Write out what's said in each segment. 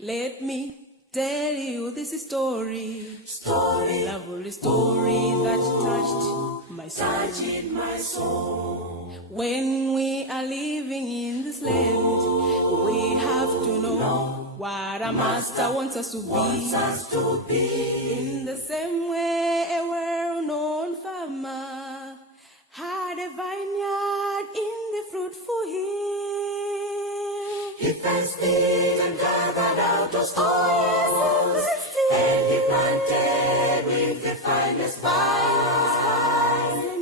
Let me tell you this story, lovely story that touched my soul. When we are living in this land, we have to know what our master wants us to be. In the same way, a well-known farmer had a vineyard in the fruitful hill. He fenced it and gathered out the stores, and he planted with the finest vines. Then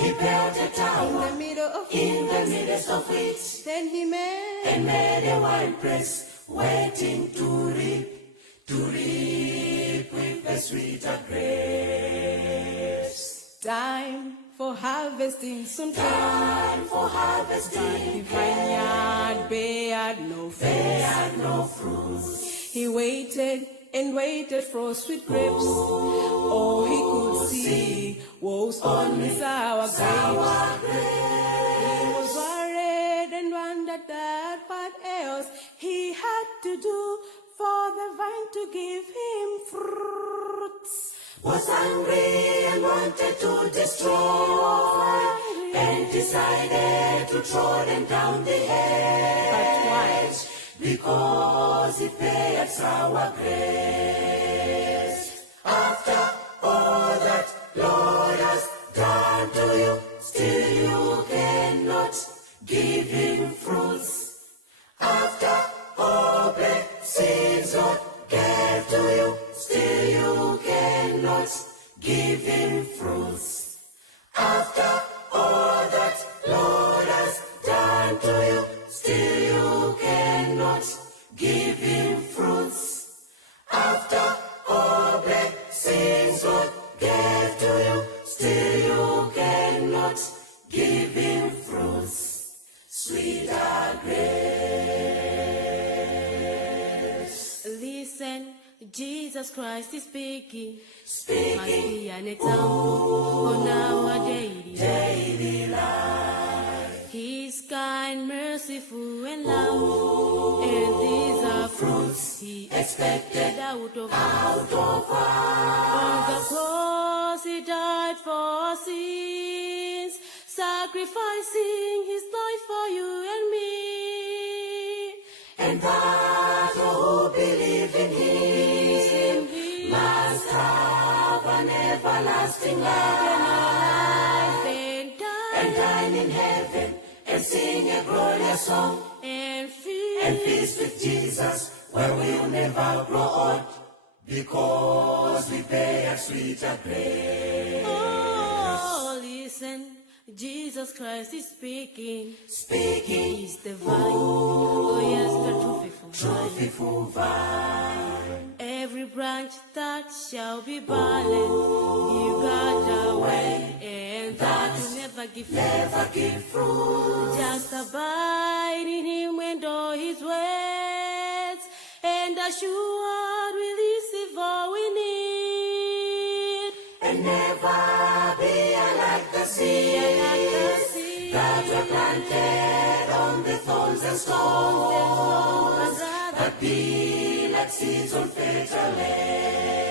He built a tower in the midst of it, Then he made a wine press, waiting to reap with the sweeter grapes. Time for harvesting soon came. Time for harvesting. The vineyard bared no fruits. He waited and waited for sweet grapes. All he could see was only sour grapes. He was worried and wondered that what else he had to do for the vine to give him fruits. Was angry and wanted to destroy, and decided to throw them down the hedge. But why? Because he paid sour grapes. After all that Lord has done to you, still you cannot give him fruits. After all blessings God gave to you, still you cannot give him fruits. After all that Lord has done to you, still you cannot give him fruits. After all blessings God gave to you, still you cannot give him fruits. Sweeter grapes. Listen, Jesus Christ is speaking. Must Speaking be an example on our daily life. He's kind, merciful, and love. And these are fruits he expected out of us. On the cross he died for sins, sacrificing his life for you and me. And that who believe in him must have an everlasting life, and dine in heaven, and sing a glorious song, and feast with Jesus, where we'll never grow old, because we bear sweeter grace. Oh, listen, Jesus Christ is speaking. Speaking He's the vine. Oh, yes, the truthful vine. Every branch that shall be barren, you got away, and that will never give fruit. Just abide in him and all his words, and assured we'll receive all we need. And never be like the seeds that were planted on the thorns and stones, but be like seeds on fertile land.